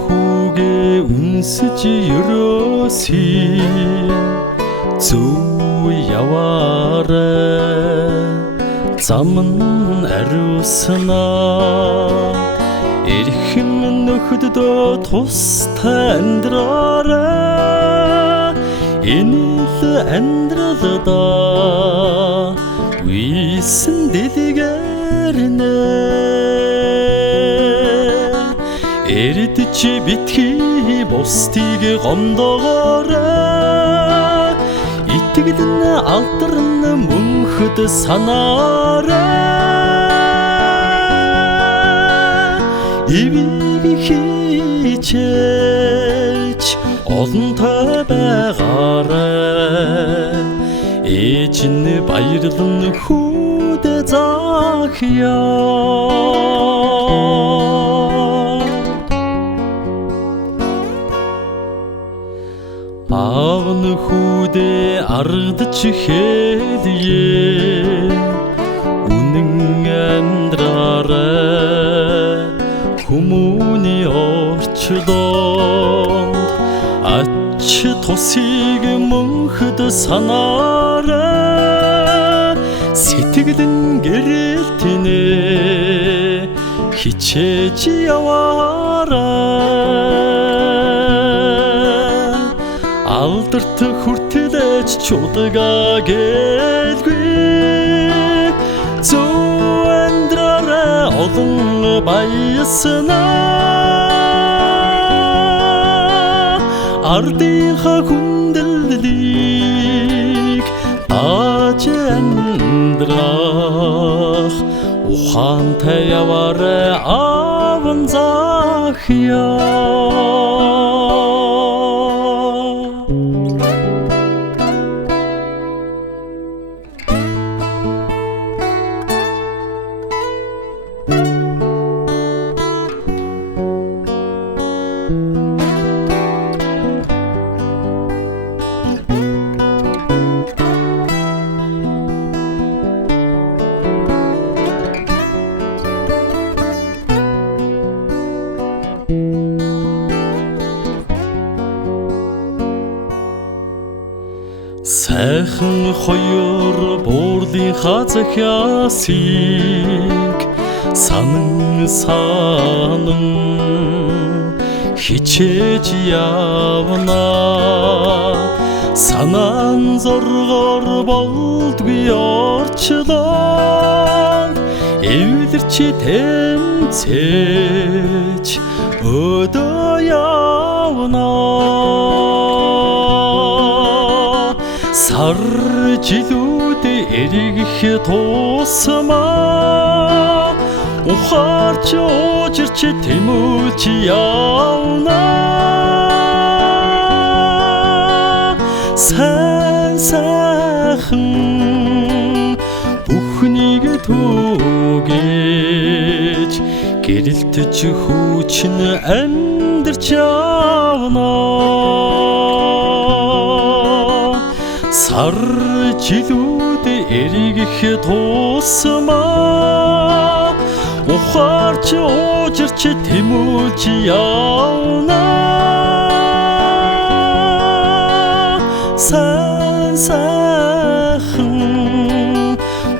хүүгээ үнсэж ерөөсий зүв яваарай зам нь ариуснаа эрхэм нөхөддөө тустай амьдраарай энэ л амьдралдаа үйсэн дэлгэрнэ эрдэж битгий бусдыг гомдоогоорой итгэдэн алдарн мөнхөд санаарай ивийг хийчээч олонтой байгаарай ээж нь баярлан хүүдэ заахяа аав нь хүүдээ аргадж хэлье үнэн амьдраарай хүмүүний орчлоонд ач тусыг мөнхөд санаарай сэтгэлэн гэрэлтэнэ хичээж яваарай алдарт хүртэлж чудагаа гэлгүй зөв амьдраарай олон баяснаа ардынхаа хүндлэлийг тааж амьдрах ухаантай яваарай аавн заахяа сайхан хоёр буурлынхаа захиасыг санан хичээж явна санаан зоргоор болдгүй орчлон эвлэрч тэмцээж өдөө явна сар жилүүд эргэх тусмаа ухаарч уужирч тэмүүлж явна сайн сайхан бүхнийг түгээж гэрэлтэж хүүчин амьдарч явна сар жилүүд эргэх тусмаа ухаарч уужирч тэмүүлж явна сайн сайхан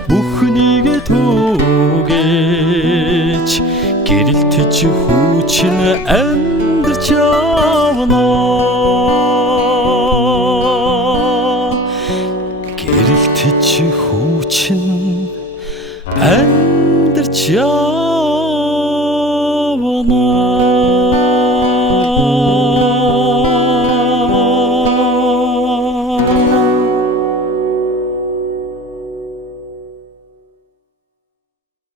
бүхнийг түгээж гэрэлтэж хүүчин амьдарч явна гэрэлтэж хүүчин амьдарч явна